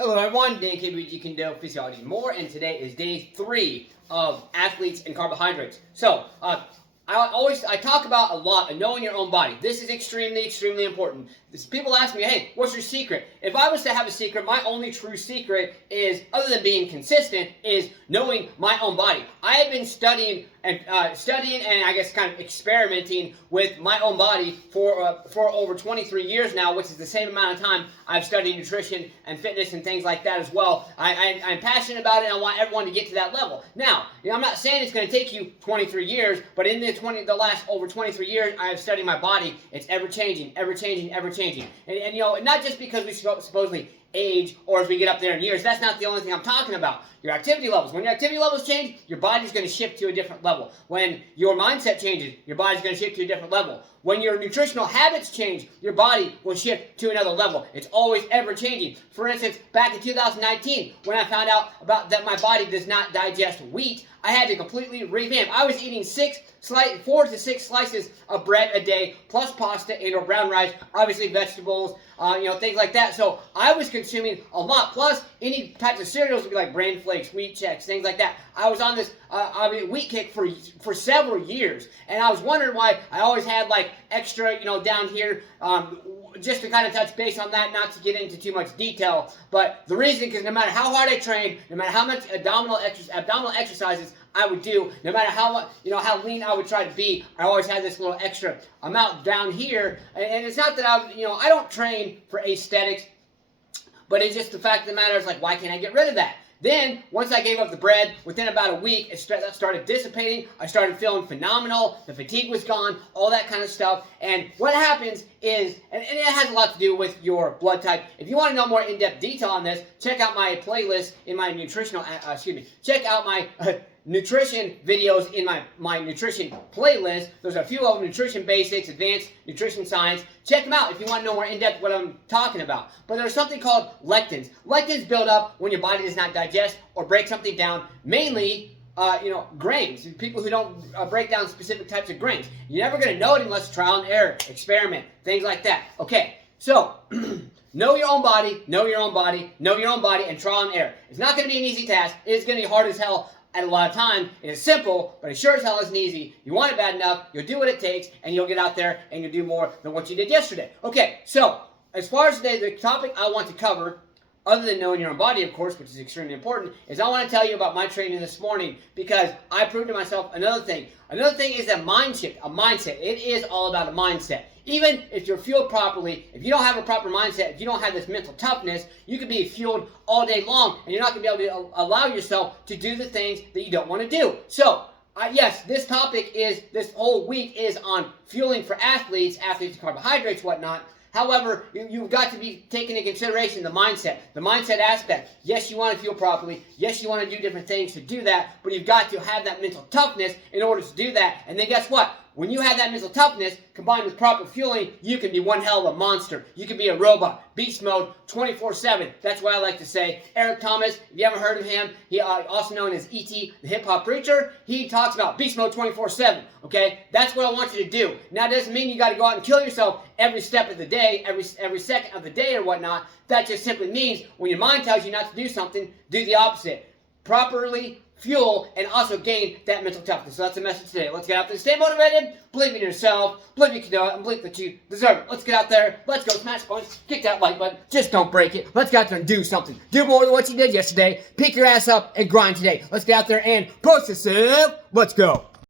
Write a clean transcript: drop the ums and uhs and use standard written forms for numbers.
Hello everyone, today KBG can do physiology more, and today is day 3 of athletes and carbohydrates. So, I talk about a lot of knowing your own body. This is extremely important. People ask me, hey, what's your secret? If I was to have a secret, my only true secret is, other than being consistent, is knowing my own body. I have been studying and I guess kind of experimenting with my own body for over 23 years now, which is the same amount of time I've studied nutrition and fitness and things like that as well. I'm passionate about it, and I want everyone to get to that level. Now, I'm not saying it's going to take you 23 years, but in the last over 23 years, I have studied my body. It's ever changing. And not just because we supposedly age or as we get up there in years. That's not the only thing I'm talking about. Your activity levels. When your activity levels change, your body's going to shift to a different level. When your mindset changes, your body's going to shift to a different level. When your nutritional habits change, your body will shift to another level. It's always ever changing. For instance, back in 2019, when I found out about that my body does not digest wheat, I had to completely revamp. I was eating 4 to 6 slices of bread a day, plus pasta and or brown rice, obviously vegetables, things like that. So I was consuming a lot. Plus, any types of cereals would be like Bran Flakes, Wheat Chex, things like that. I was on this wheat kick for several years, and I was wondering why I always had like extra, down here. Just to kind of touch base on that, not to get into too much detail, but the reason, because no matter how hard I trained, no matter how much abdominal exercises I would do, no matter how much, how lean I would try to be, I always had this little extra amount down here. And it's not that I don't train for aesthetics, but it's just the fact of the matter is, like, why can't I get rid of that? Then, once I gave up the bread, within about a week, that started dissipating. I started feeling phenomenal. The fatigue was gone, all that kind of stuff. And what happens is, and it has a lot to do with your blood type. If you want to know more in-depth detail on this, check out my playlist in my check out my nutrition videos in my nutrition playlist. There's a few of them: nutrition basics, advanced nutrition science. Check them out if you want to know more in depth what I'm talking about. But there's something called lectins. Lectins build up when your body does not digest or break something down, mainly grains. People who don't break down specific types of grains. You're never going to know it unless trial and error, experiment, things like that. Okay, so know your own body, and trial and error. It's not going to be an easy task. It's going to be hard as hell. At a lot of time, it is simple, but it sure as hell isn't easy. You want it bad enough, you'll do what it takes, and you'll get out there and you'll do more than what you did yesterday. Okay, so as far as today, the topic I want to cover, other than knowing your own body, of course, which is extremely important, is I want to tell you about my training this morning, because I proved to myself another thing. Another thing is a mind shift, a mindset. It is all about a mindset. Even if you're fueled properly, if you don't have a proper mindset, if you don't have this mental toughness, you could be fueled all day long, and you're not going to be able to allow yourself to do the things that you don't want to do. So, yes, this whole week is on fueling for athletes, carbohydrates, whatnot. However, you've got to be taking into consideration the mindset aspect. Yes, you want to fuel properly. Yes, you want to do different things to do that, but you've got to have that mental toughness in order to do that. And then guess what? When you have that mental toughness combined with proper fueling, you can be one hell of a monster. You can be a robot, beast mode, 24/7. That's what I like to say. Eric Thomas, if you haven't heard of him, he also known as E.T., the hip-hop preacher, he talks about beast mode 24/7, okay? That's what I want you to do. Now, it doesn't mean you got to go out and kill yourself every step of the day, every second of the day or whatnot. That just simply means when your mind tells you not to do something, do the opposite. Properly fuel and also gain that mental toughness. So that's the message today. Let's get out there, stay motivated, believe in yourself, believe you can do it, and believe that you deserve it. Let's get out there, let's go smash points, kick that like button, just don't break it. Let's get out there and do something. Do more than what you did yesterday. Pick your ass up and grind today. Let's get out there and push yourself. Let's go.